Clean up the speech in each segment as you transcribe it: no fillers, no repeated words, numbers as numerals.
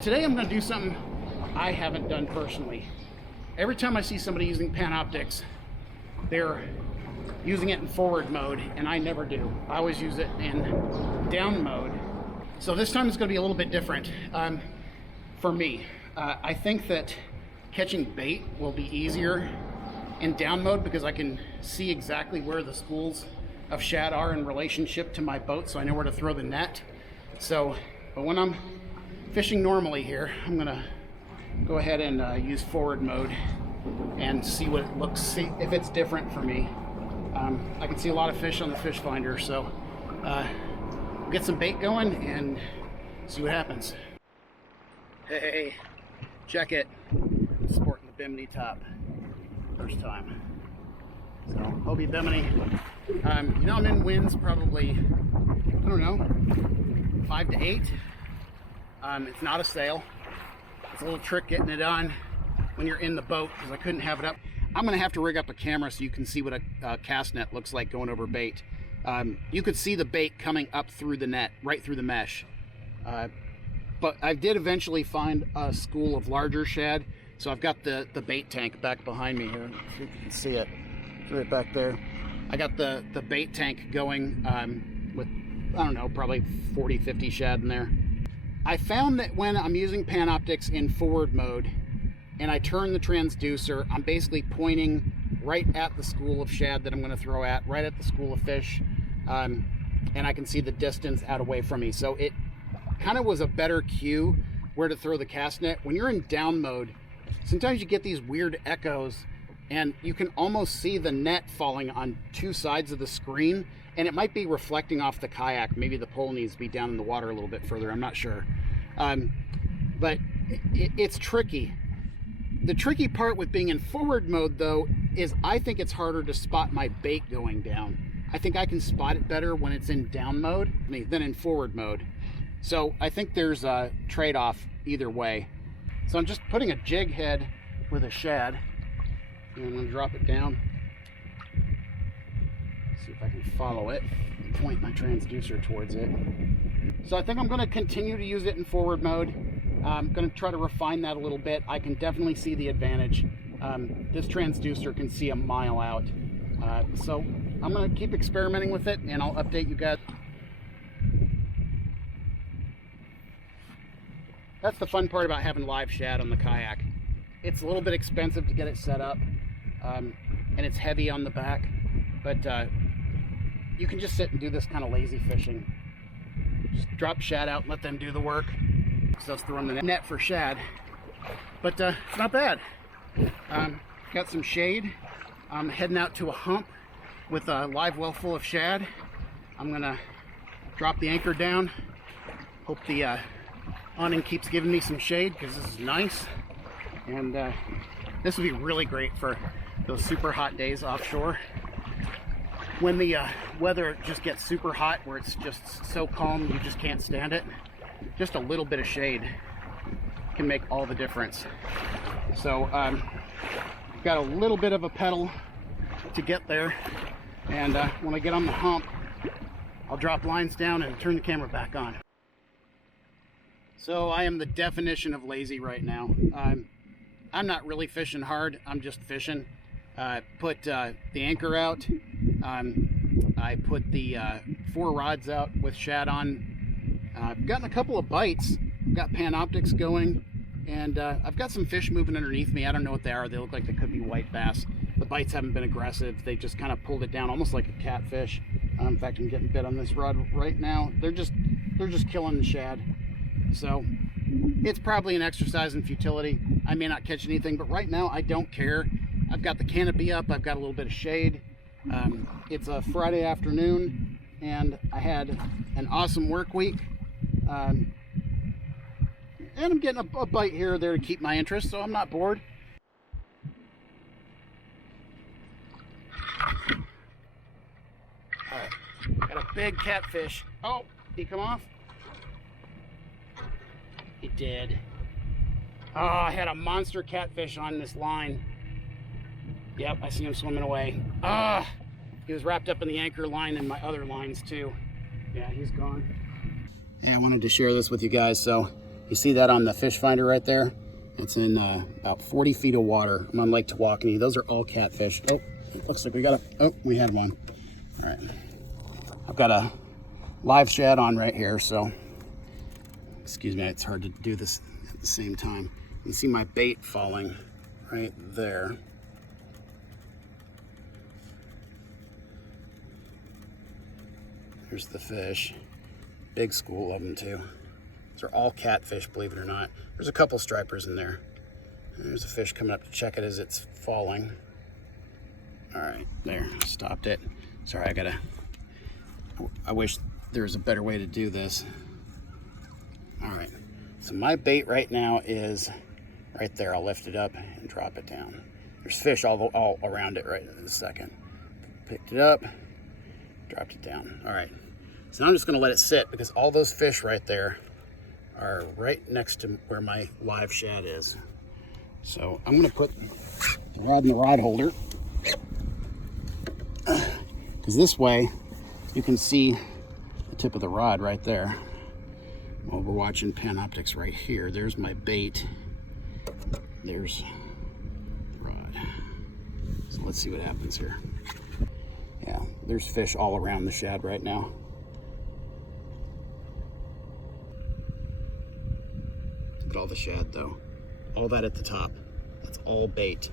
Today I'm going to do something I haven't done personally. Every time I see somebody using Panoptix, they're using it in forward mode, and I never do. I always use it in down mode. So this time it's going to be a little bit different for me. I think that catching bait will be easier in down mode because I can see exactly where the schools of shad are in relationship to my boat, so I know where to throw the net. But when I'm fishing normally here, I'm gonna go ahead and use forward mode and see what it looks, see if it's different for me. I can see a lot of fish on the fish finder, so we'll get some bait going and see what happens. Hey, check it. I'm sporting the Bimini top. First time. So, Hobie Bimini. You know, I'm in winds probably, I don't know, 5 to 8. It's not a sail. It's a little trick getting it on when you're in the boat because I couldn't have it up. I'm going to have to rig up a camera so you can see what a cast net looks like going over bait. You could see the bait coming up through the net, right through the mesh. But I did eventually find a school of larger shad, so I've got the bait tank back behind me here. If you can see it, it's right back there. I got the bait tank going with, I don't know, probably 40, 50 shad in there. I found that when I'm using Panoptix in forward mode and I turn the transducer, I'm basically pointing right at the school of shad that I'm going to throw at, right at the school of fish, and I can see the distance out away from me. So it kind of was a better cue where to throw the cast net. When you're in down mode, sometimes you get these weird echoes and you can almost see the net falling on two sides of the screen, and it might be reflecting off the kayak. Maybe the pole needs to be down in the water a little bit further, I'm not sure. But it's tricky. The tricky part with being in forward mode, though, is I think it's harder to spot my bait going down. I think I can spot it better when it's in down mode than in forward mode. So I think there's a trade-off either way. So I'm just putting a jig head with a shad, and I'm going to drop it down. See if I can follow it and point my transducer towards it. So I think I'm going to continue to use it in forward mode. I'm going to try to refine that a little bit. I can definitely see the advantage. This transducer can see a mile out. So I'm going to keep experimenting with it, and I'll update you guys. That's the fun part about having live shad on the kayak. It's a little bit expensive to get it set up, and it's heavy on the back, but you can just sit and do this kind of lazy fishing. Just drop shad out and let them do the work. So that's throwing the net for shad, but it's not bad. Got some shade. I'm heading out to a hump with a live well full of shad. I'm gonna drop the anchor down. Hope the awning keeps giving me some shade because this is nice, and this would be really great for those super hot days offshore when the weather just gets super hot, where it's just so calm you just can't stand it. Just a little bit of shade can make all the difference. So got a little bit of a pedal to get there, and when I get on the hump, I'll drop lines down and turn the camera back on. So I am the definition of lazy right now. I'm not really fishing hard, I'm just fishing. Put the anchor out. I put the 4 rods out with shad on. I've gotten a couple of bites. I've got Panoptix going, and I've got some fish moving underneath me. I don't know what they are. They look like they could be white bass. The bites haven't been aggressive. They just kind of pulled it down, almost like a catfish. In fact, I'm getting bit on this rod right now. They're just killing the shad. So it's probably an exercise in futility. I may not catch anything, but right now I don't care. I've got the canopy up. I've got a little bit of shade. It's a Friday afternoon, and I had an awesome work week. And I'm getting a bite here or there to keep my interest, so I'm not bored. All right, got a big catfish. Oh, did he come off? He did. Oh, I had a monster catfish on this line. Yep, I see him swimming away. He was wrapped up in the anchor line and my other lines too. Yeah, he's gone. Yeah, I wanted to share this with you guys. So You see that on the fish finder right there? It's in about 40 feet of water. I'm on Lake Tawakoni. Those are all catfish. Oh, it looks like we got a, oh, we had one. All right. I've got a live shad on right here, so, excuse me, it's hard to do this at the same time. You can see my bait falling right there. Here's the fish. Big school of them too. These are all catfish, believe it or not. There's a couple stripers in there. And there's a fish coming up to check it as it's falling. All right, there, stopped it. Sorry, I wish there was a better way to do this. All right, so my bait right now is right there. I'll lift it up and drop it down. There's fish all around it right in a second. Picked it up, dropped it down. All right, so now I'm just gonna let it sit because all those fish right there are right next to where my live shad is. So I'm gonna put the rod in the rod holder because this way you can see the tip of the rod right there. While we're watching Panoptics right here, there's my bait. There's the rod. So let's see what happens here. Yeah, there's fish all around the shad right now. Look at all the shad though. All that at the top. That's all bait.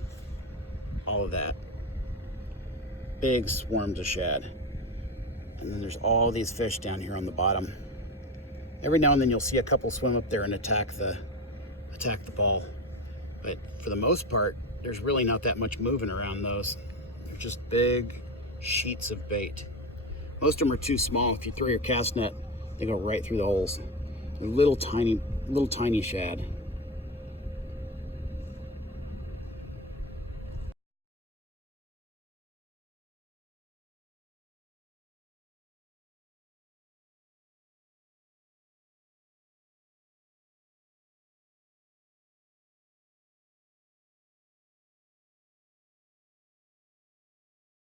All of that. Big swarms of shad. And then there's all these fish down here on the bottom. Every now and then you'll see a couple swim up there and attack the ball. But for the most part, there's really not that much moving around those. They're just big sheets of bait. Most of them are too small. If you throw your cast net, they go right through the holes. They're little tiny shad.